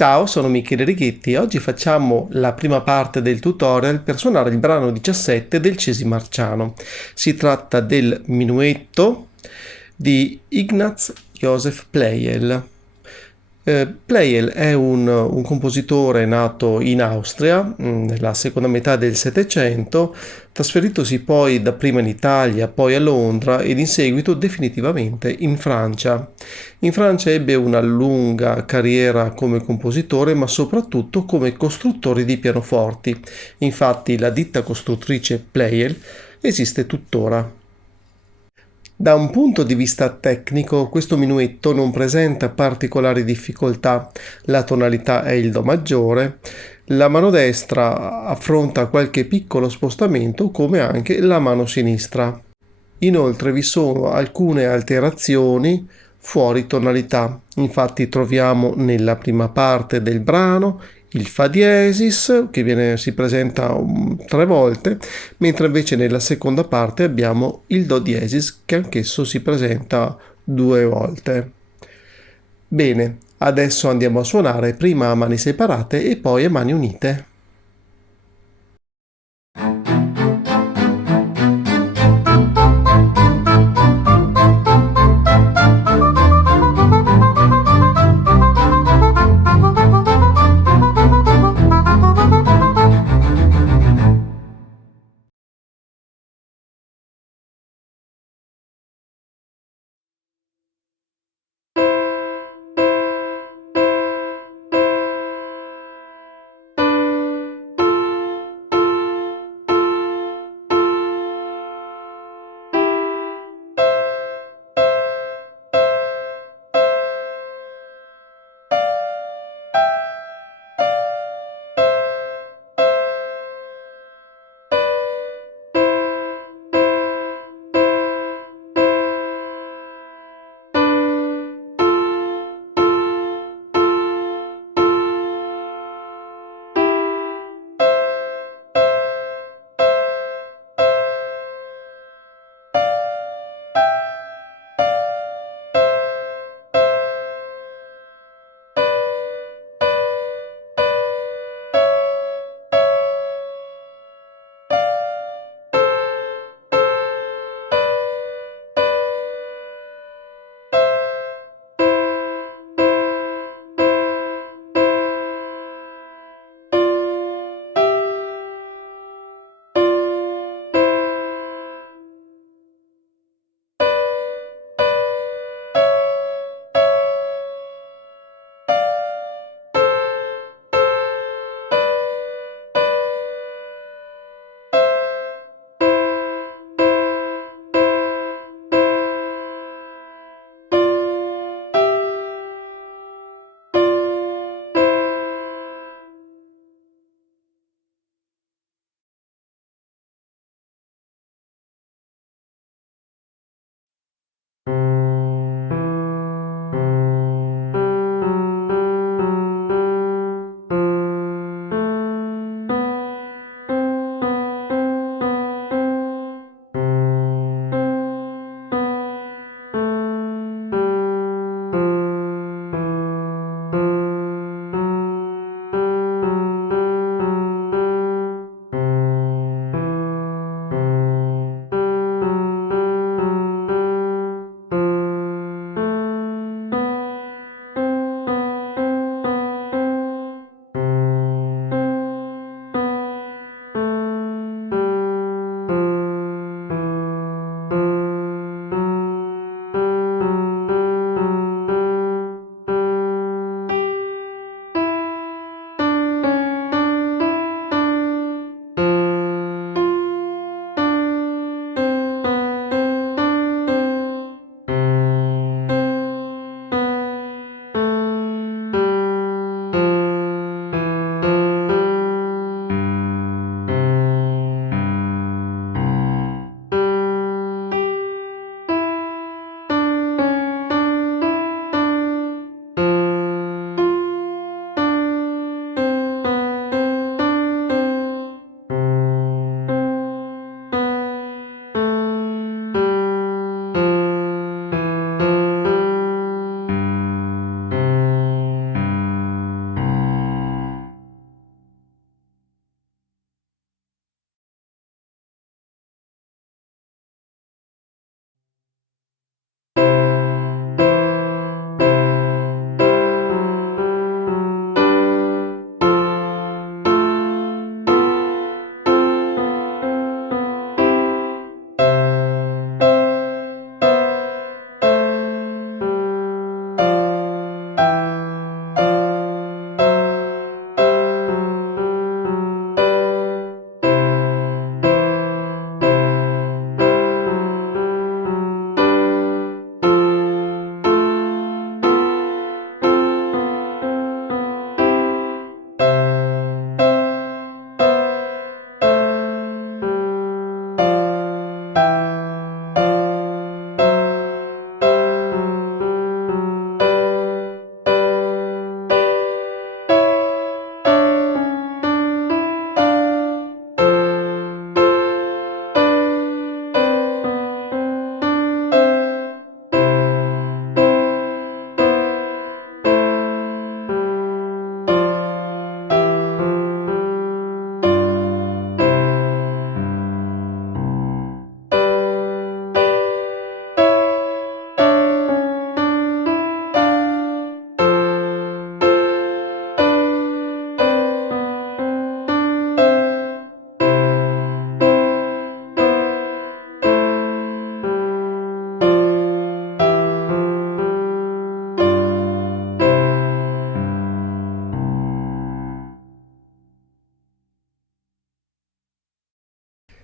Ciao, sono Michele Righetti e oggi facciamo la prima parte del tutorial per suonare il brano 17 del Cesi Marciano. Si tratta del Minuetto di Ignaz Joseph Pleyel. Pleyel è un compositore nato in Austria nella seconda metà del Settecento, trasferitosi poi dapprima in Italia, poi a Londra ed in seguito definitivamente in Francia. In Francia ebbe una lunga carriera come compositore, ma soprattutto come costruttore di pianoforti. Infatti la ditta costruttrice Pleyel esiste tuttora. Da un punto di vista tecnico, questo minuetto non presenta particolari difficoltà. La tonalità è il Do maggiore, la mano destra affronta qualche piccolo spostamento come anche la mano sinistra. Inoltre vi sono alcune alterazioni fuori tonalità. Infatti troviamo nella prima parte del brano il Fa diesis si presenta 3 volte, mentre invece nella seconda parte abbiamo il Do diesis che anch'esso si presenta 2 volte. Bene, adesso andiamo a suonare prima a mani separate e poi a mani unite.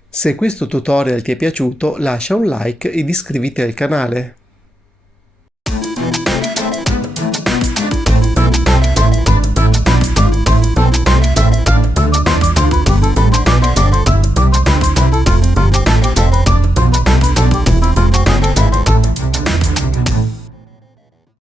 Se questo tutorial ti è piaciuto, lascia un like ed iscriviti al canale.